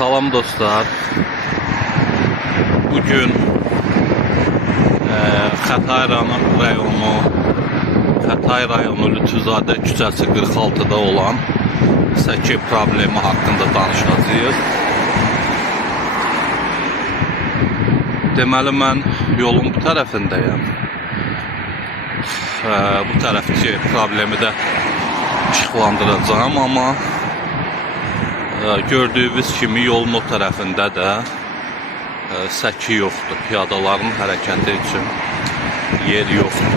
Salam dostlar. Bugün Xətai rayonu Lütfüzadə küçəsi 46-da olan səki problemi haqqında danışacağıq. Deməli, mən yolun bu tərəfindəyəm. Bu tərəfki problemi də işıqlandıracağım, amma gördüyünüz kimi yolun o tərəfində də səki yoxdur. Piyadaların hərəkəti üçün yer yoxdur.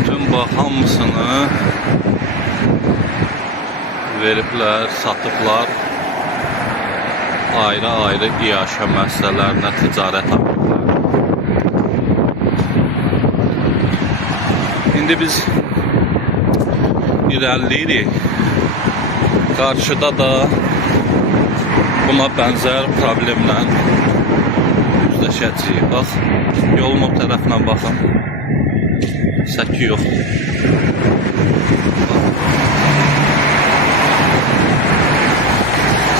Bütün hamısını veriblər, satıblar. Ayrı-ayrı iaşə müəssisələrinə ticarət haqqında. İndi biz irəliləyirik. Qarşıda da buna bənzər problemlə üzləşəcəyik. Bax, yolun o tərəfinə baxın. Səki yoxdur.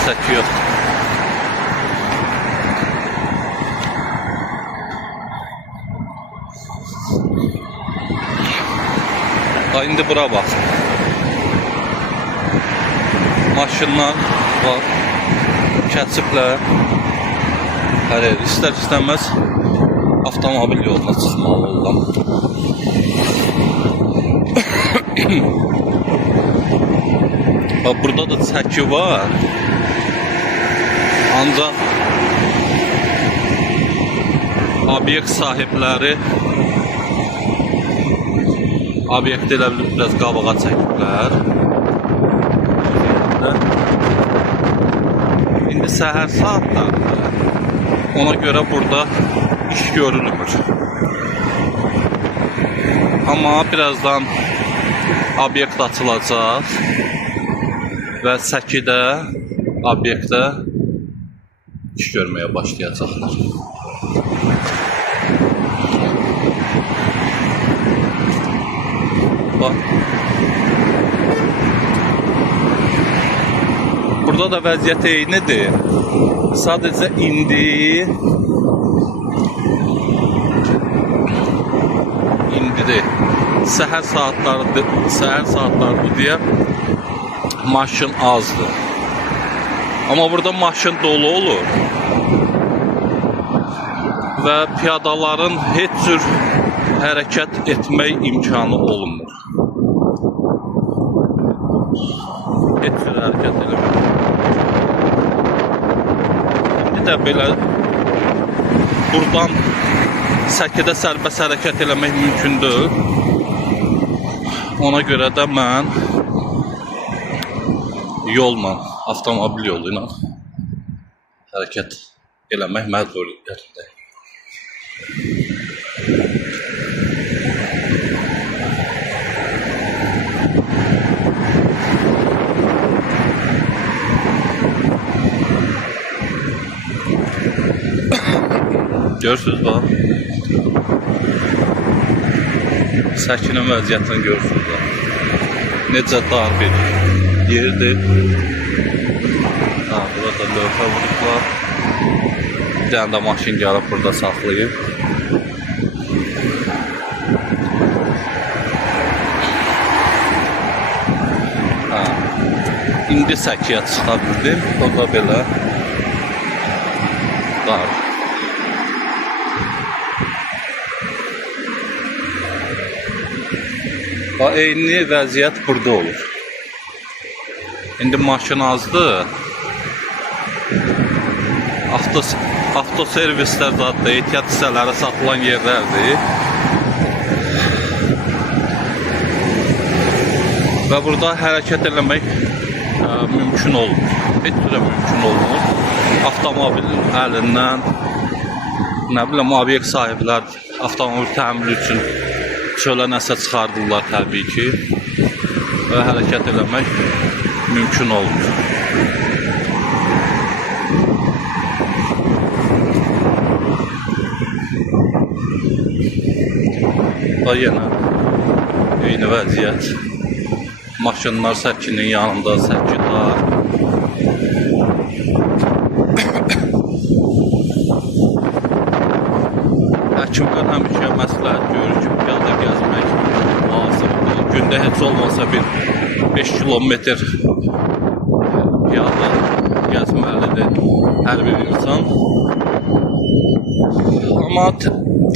Səki yoxdur. İndi bura bax. Maşınlar var. Kəsiblər. Hər yer istər-istəməz avtomobil yoluna çıxmalı olam. Burada da çəki var. Ancaq obyekt sahibləri obyekti ilə biraz qabağa çəkiblər. İndi səhər saatlarında, ona görə burada iş görülmür. Amma birazdan obyekt açılacaq və səkidə obyektdə iş görməyə başlayacaqlar. Bax. Burada da vəziyyət eynidir. Sadəcə indidir səhər saatlarıdır deyə maşın azdır. Amma burada maşın dolu olur və piyadaların heç cür hərəkət etmək imkanı olmur. Heç cür hərəkət eləmək. İndi də belə buradan səkidə sərbəst hərəkət eləmək mümkün deyil. Ona görə də mən yolla, avtomobil yolu ilə hərəkət eləmək məcburiyyətindəyim. Görürsünüz bax. Səkinin vəziyyətini görürsünüz bax. Necə dar bir yerdir. Burada lövhə vurublar. Bir dənə də maşın gəlib burada saxlayıb. İndi səkiyə çıxa bildim. O da belə dar. Eyni vəziyyət burada olur. İndi maşın azdır. Avtoservislər zaten ehtiyat hissələri satılan yerlərdir. Və burada hərəkət eləmək mümkün olmur. Heç cürə mümkün olmur. Avtomobilin əlindən, nə biləm, obyekt sahiblər avtomobil təmiri üçün çölə nəsə çıxardırlar təbii ki və hərəkət eləmək mümkün olmur. Da yenə eyni vəziyyət. maşınlar səkinin yanında, səki dar. Həkimlər həmişə məsləhət görür ki, piyada gəzmək lazımdır. Gündə heç olmasa bir 5 kilometr piyada gəzməlidir hər bir insan. Amma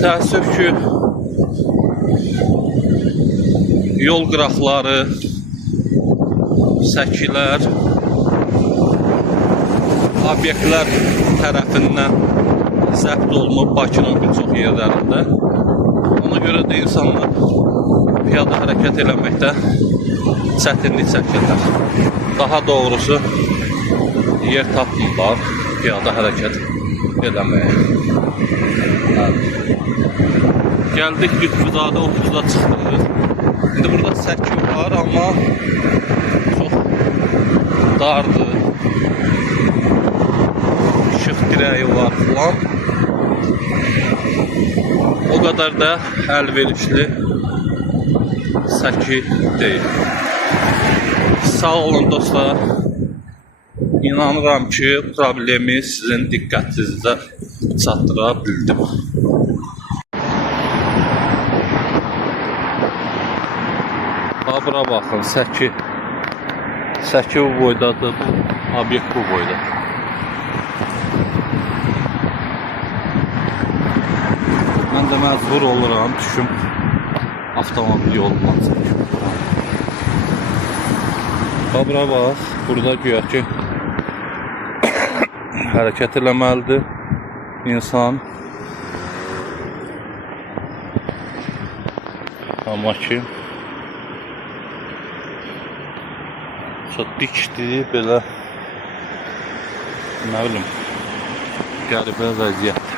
təəssüf ki, yol qıraqları, səkilər, obyektlər tərəfindən zəbt olunub Bakının bir çox yerlərində. Ona görə də insanlar piyada hərəkət eləməkdə çətinlik çəkirlər. Daha doğrusu yer tapmırlar piyada hərəkət eləməyə. Gəldik Lütfüzadə 30'da çıxdıq. İndi burada səki var, amma çox dardır. İşıq dirəyi var falan. O kadar da əlverişli səki deyil. Sağ olun dostlar. İnanıram ki, problemi sizin diqqətinizdə çatdıra bildim. Bura baxın, səki bu boydadır, obyekt bu boyda. Mən də məcbur oluram, düşüm avtomobil yolundan çəkim. Bura bax, burada güya ki hərəkət eləməlidir insan. Amma ki çox dikdir, belə nə bilim qəribə vəziyyət.